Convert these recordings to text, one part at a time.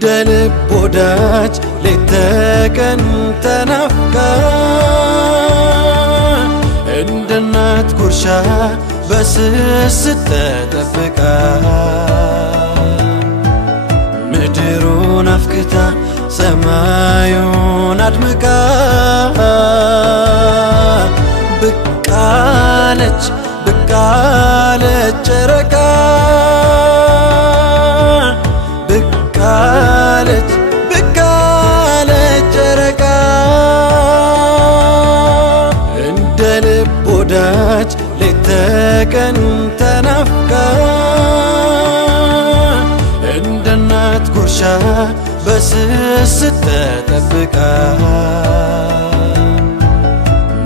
እንደ ልብ ወዳጅ ሌት ተቀን ተናፍቃ እንደ እናት ጉርሻ በስስት ተጠብቃ ምድሩን አፍክታ ሰማዩን አድምቃ ብቅ አለች ብቅ አለች ጨረቃ ብቅ አለች ብቅ አለች ጨረቃ እንደ ልብ ወዳጅ ሌት ተቀን ተናፍቃ እንደ እናት ጉርሻ በስስት ተጠብቃ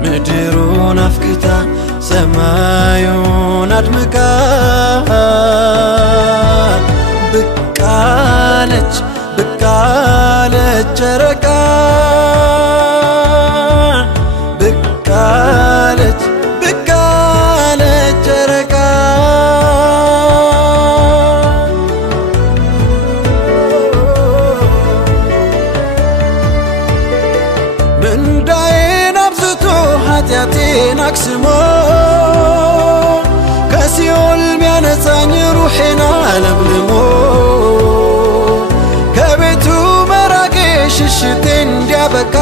ምድሩን አፍክታ ሰማዩን አድምቃ ብቅ አለች ብቅ አለች ጨረቃ ብቅ አለች ብቅ አለች ጨረቃ ምንዳዬን አብዝቶ ኃጢአቴን አክስሞ ከሲኦል ሚያነጻኝ ሩሄን አለምልሞ ከቤቱ መራቄ ሽሽቴ እንዲያበቃ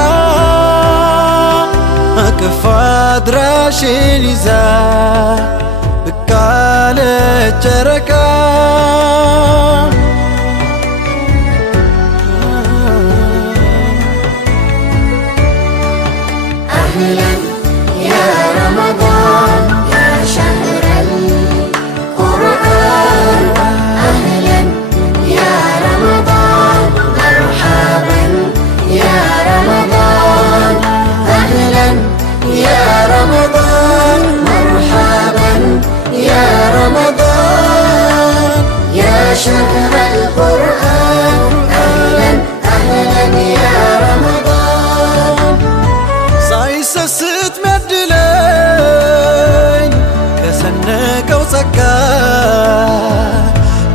አቅፋ አድራሼን ይዛ ብቅ አለች ጨረቃ أهلا يا رمضان يا شهر القرآن أهلا يا رمضان مرحبا يا رمضان أهلا يا رمضان مرحبا يا رمضان يا شهر القرآن أهلا أهلا يا رمضان ሳይሰስት ሚያድለኝ ከሰነቀው ጸጋ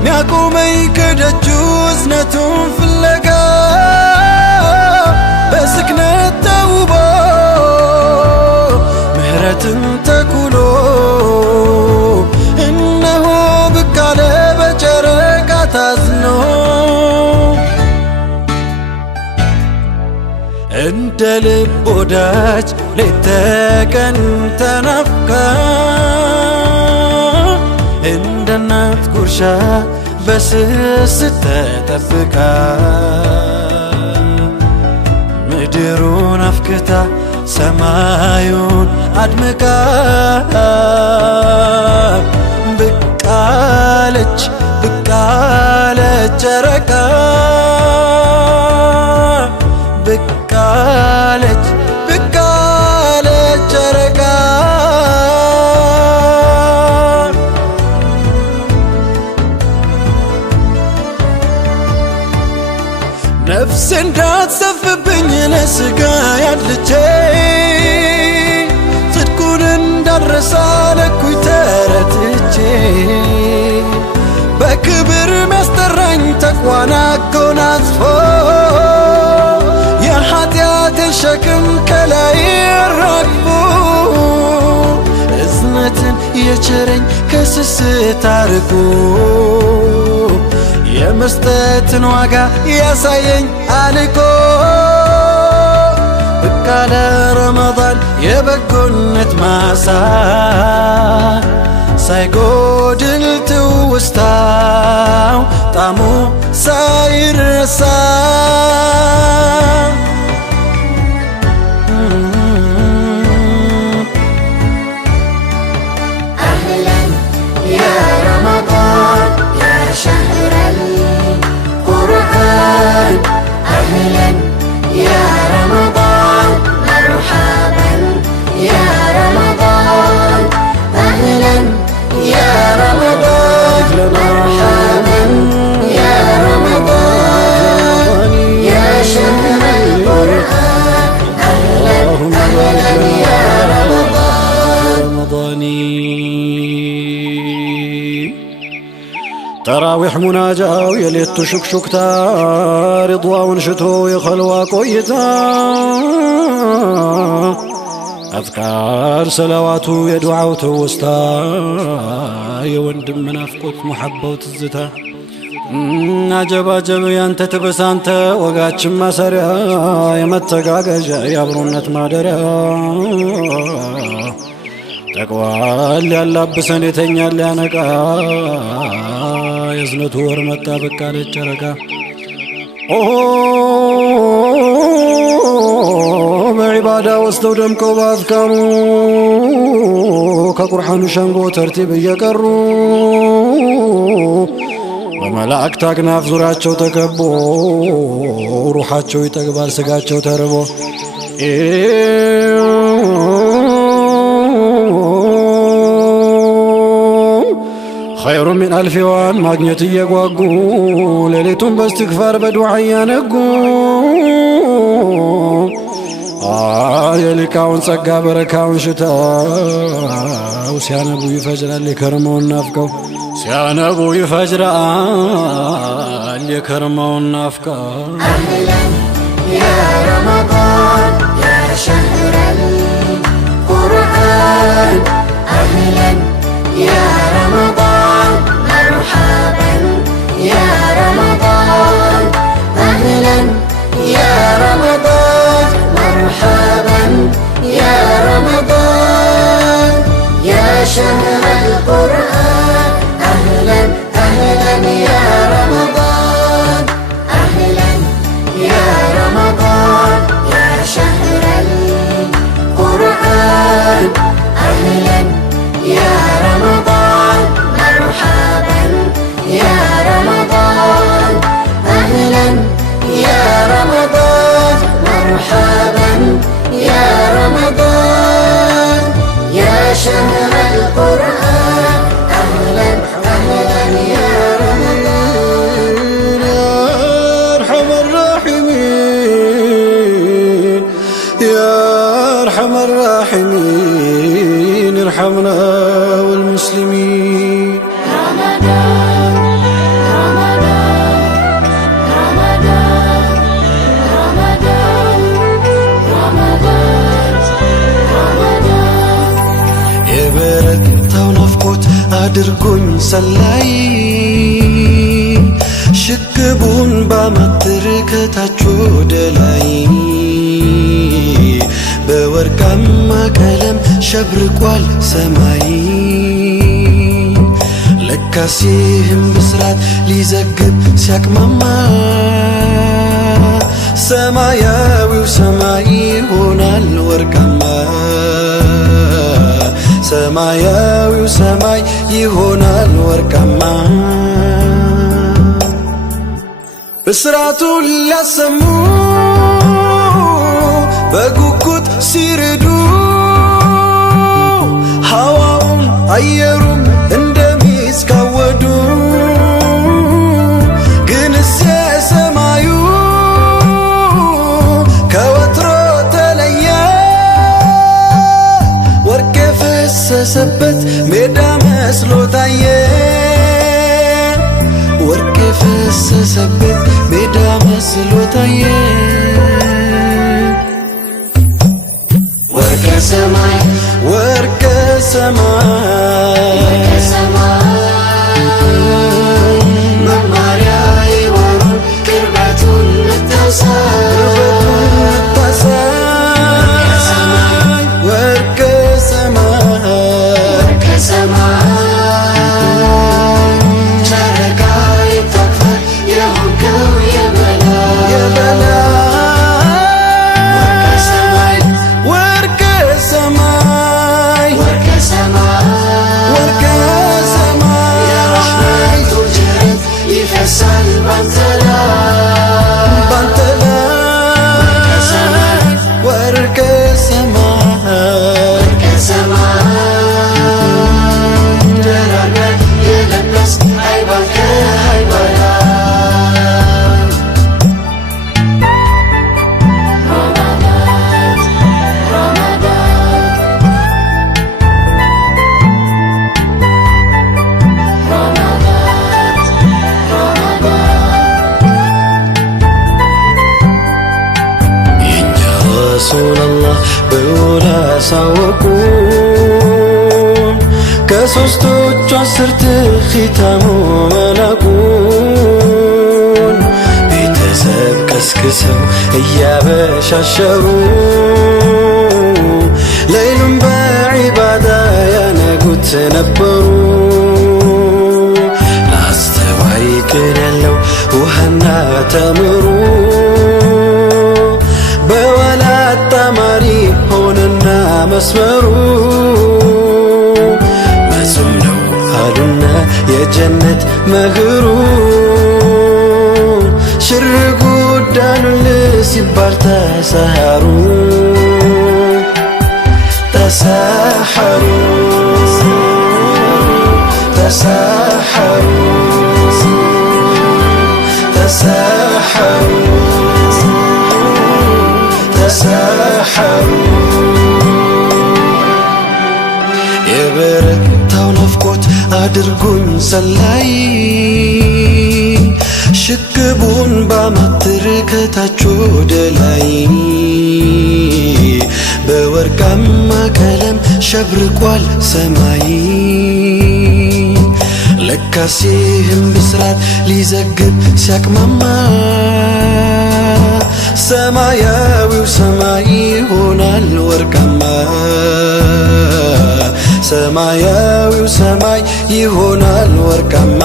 ሚያቆመኝ ከደጁ እዝነቱን ፍለጋ በስክነት ተውቦ ምህረትን ተኩሎ እነሆ ብቅ አለ በጨረቃ ታዝኖ እንደ ልብ ወዳጅ ሌት ተቀን ተናፍቃ እንደ እናት ጉርሻ በስስት ተጠብቃ ምድሩን አፍክታ ሰማዩን አድምቃ ብቅ አለች ብቅ አለች ጨረቃ ብቅ አለች ብቅ አለች ጨረቃ ነፍሴ እንዳትሰፍብኝ ለሥጋ ያድልቼ ጽድቁን እንዳልረሳ ለኩኝ ተረትቼ በክብር ሚያስጠራኝ ተቅዋን አጎናጽፎ የኃጢአቴን ሸክም ከላይ አራግፎ እዝነትን የቸረኝ ከስስት አርቆ የመስጠትን ዋጋ ያሳየኝ አልቆ ብቅ አለ ረመዳን የበጎነት ማሳ ሳይጎድል ትውስታው ጣዕሙ ሳይረሳ أهلا يا رمضان يا شهر القرآن أهلا يا رمضان مرحبا يا رمضان أهلا يا رمضان مرحبا يا رمضان يا ተራዊሕ ሙናጃው የሌቱ ሹክሹክታ ሪድዋውን ሽቶ የኸልዋ ቆይታ አዝካር ሰላዋቱ የዱዓው ትውስታ የወንድም ናፍቆት ሙሐባው ትዝታ አጀባጀብ ያንተ ትበሳንተ ወጋችን ማሰሪያ የመተጋገዣ የአብሮነት ማደሪያ ተቅዋል ያላብሰን የተኛል ያነቃ የዝነቱ ወር መጣ በቃ ለጨረቃ በዒባዳ ወስተው ደምቀው ባዝካሩ ከቁርሓኑ ሸንጎ ተርቲብ እየቀሩ በመላእክት አክናፍ ዙሪያቸው ተከቦ ሩሓቸው ይጠግባል ስጋቸው ተርቦ ኸይሩ ሚን አልፊዋን ማግኘት እየጓጉ ሌሊቱን በስትግፋር በዱዓ እያነጉ የሊቃውን ጸጋ በረካውን ሽታው ሲያነቡ ይፈጅራል የከርመውን ናፍቀው ሲያነቡ ይፈጅራል የከርመውን ናፍቀው أهلا يا رمضان يا شهر القرآن أهلا يا رمضان مرحبا يا رمضان أهلا يا رمضان مرحبا يا رمضان يا شهر القرآن أهلا أهلا يا رمضان أهلا يا رمضان يا شهر القرآن أهلا يا رمضان مرحبا يا رمضان أهلا يا رمضان مرحبا يا رمضان يا شهر القرآن أهلا أهلا يا رمضان يا أرحم الراحمين يا أرحم الراحمين ارحمنا والمسلمين رمضان رمضان رمضان رمضان رمضان رمضان የበረታው ናፍቆት አድርጎኝ ሰላይ ሽክቡን ባማትር ከታች ወደ ላይ በወርቃማ ቀለም ሸብርቋል ሰማይ ለካስ ይህም ብስራት ሊዘግብ ሲያቅማማ ሰማያዊው ሰማይ ይሆናል ወርቃማ ሰማያዊው ሰማይ ይሆናል ወርቃማ ብስራቱን ሊያሰሙ በጉጉት ሲርዱ ሐዋውን አየሩም እንደሚስካወዱ ግንስ የሰማዩ ከወትሮ ተለየ ወርቅ የፈሰሰበት ሜዳ መስሎ ታየ ወርቅ የፈሰሰበት ሜዳ መስሎ ታየ ወርቀ ሰማይ ወርቀ ሰማይ ወርቀ ሰማይ መማሪያ የሆኑን ቅርበቱን ምታሳይ ወርቀ ሰማይ ወርቀ ሰማይ ጨረቃ ይታክፋ የሆንከው የበላይ ወርቀ ሰማይ ወርቀ ሰማይ ወርቀ ሰማይ ወርቀ ሰማይ የረሕመቱ ጅረት ይፈሳል ባንተ ላይ ባንተ ላይ ወርቀ ሰማይ ወርቀ ሰማይ ደራርበህ የለበስክ ሃይባል ከሃይባ ላይ ረመዳን ረመዳን ረመዳን ረሱላላህ በውል አሳወቁን ከሦስቶቹ አስርት ኺታሙ መላኩን ቤተሰብ ቀስቅሰው እያበሻሸሩ ሌሉን በዒባዳ ያነጉት ነበሩ። አስተዋይ ቅን ያለው ውሃና ተምሩ በወላ አጣማሪ ሆነና መስመሩ መጾም ነው አሉና የጀነት መህሩ ሽር ጉዳሉል ሲባል ተሰሃሩ ተሰሐሩ ተሰሐሩ ተሰሐሩ ተሰሐሩ የበረታው ናፍቆት አድርጉኝ ሰላይ ሽክቡን ባማትር ከታች ወደ ላይ በወርቃማ ቀለም ሸብርቋል ሰማይ ለካስ ይህም ብስራት ሊዘግብ ሲያቅማማ ሰማያዊው ሰማይ ይሆናል ወርቃማ ሰማያዊው ሰማይ ይሆናል ወርቃማ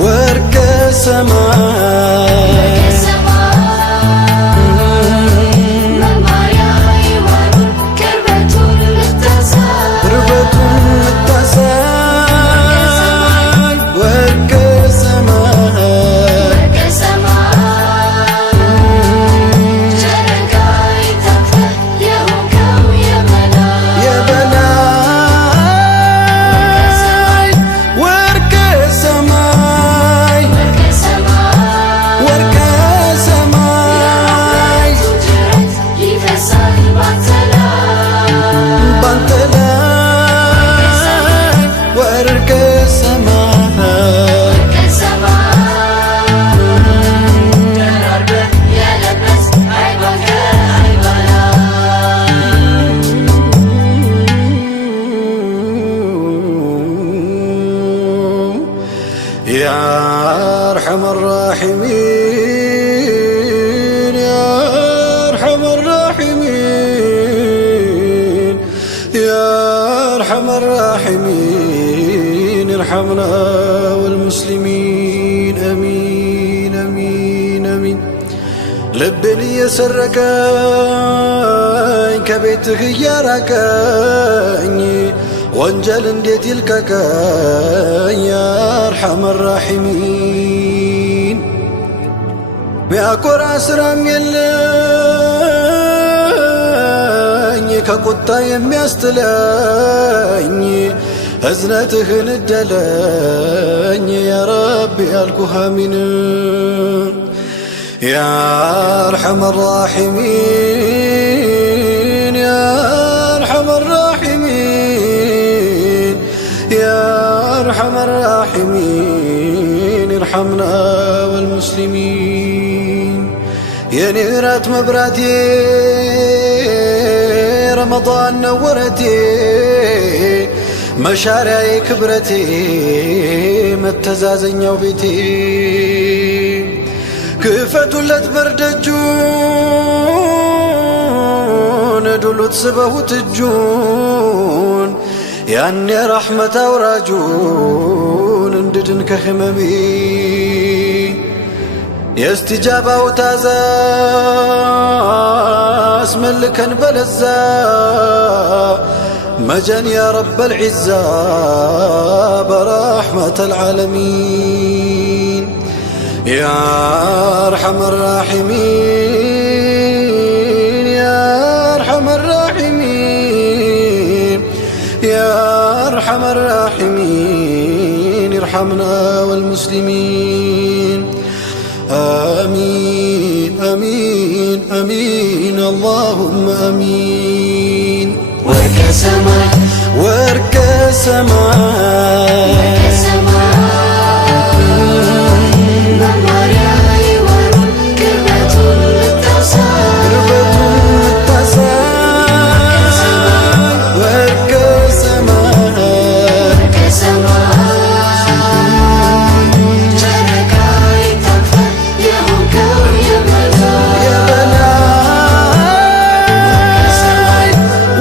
ወርቀ ሰማይ يا أرحم الراحمين يا أرحم الراحمين يا أرحم الراحمين ارحمنا والمسلمين أمين أمين أمين لبني يسركين كبيتك يراكين ወንጀል እንዴት ይልቀቀኝ ያ አርሐመ ራሒሚን ሚያኮራ ስራም የለኝ ከቁጣ የሚያስጥለኝ እዝነትህን እደለኝ ያ ረቢ ያልኩህ አሚን ያ አርሐመ ራሒሚን ያ አርሐመ يا أرحم الراحمين ارحمنا والمسلمين يا نيرات مبراتي رمضان نورتي مشارعي كبرتي متزازن يوبيتي ክፈቱለት በርደጁን ዱሉት ስበሁት እጁን ያን የረሕመት አውራጁን እንድድን ከህመሜ የእስትጃባው ታዛ አስመልከን በለዛ مجن يا رب العزة برحمة العالمين يا أرحم الراحمين يا أرحم الراحمين يا أرحم الراحمين ارحمنا والمسلمين آمين آمين آمين اللهم آمين ورك سماء ورك سماء نمر عيون كربة التصال ورك سماء جرك يتنفى يهوك ويبلى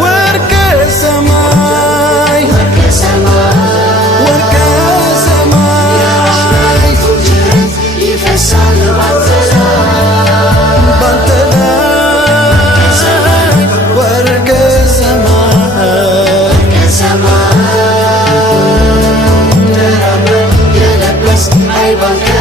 ورك سماء ورك سماء يفسر بطلا ورك سماء يلبس عيبك